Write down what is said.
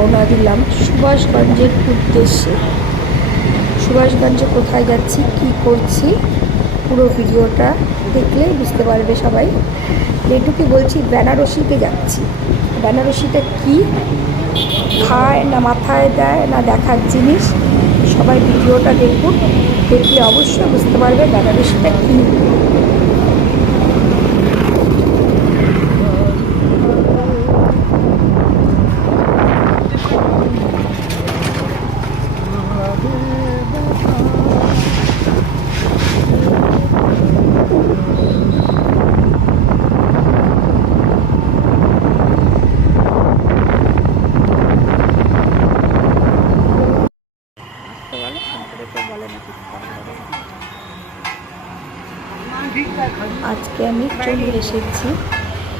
রওনা দিলাম সুভাষগঞ্জের উদ্দেশ্যে। সুভাষগঞ্জে কোথায় যাচ্ছি, কি করছি, পুরো ভিডিওটা দেখলে বুঝতে পারবে সবাই। এটুকুই বলছি, বেনারসিতে যাচ্ছি। বেনারসিটা কি, খায় না মাথায় দেয় না দেখার জিনিস, সবাই ভিডিওটা দেখুন, দেখলে অবশ্যই বুঝতে পারবে বেনারসিটা কী। আজকে আমি চলে এসেছি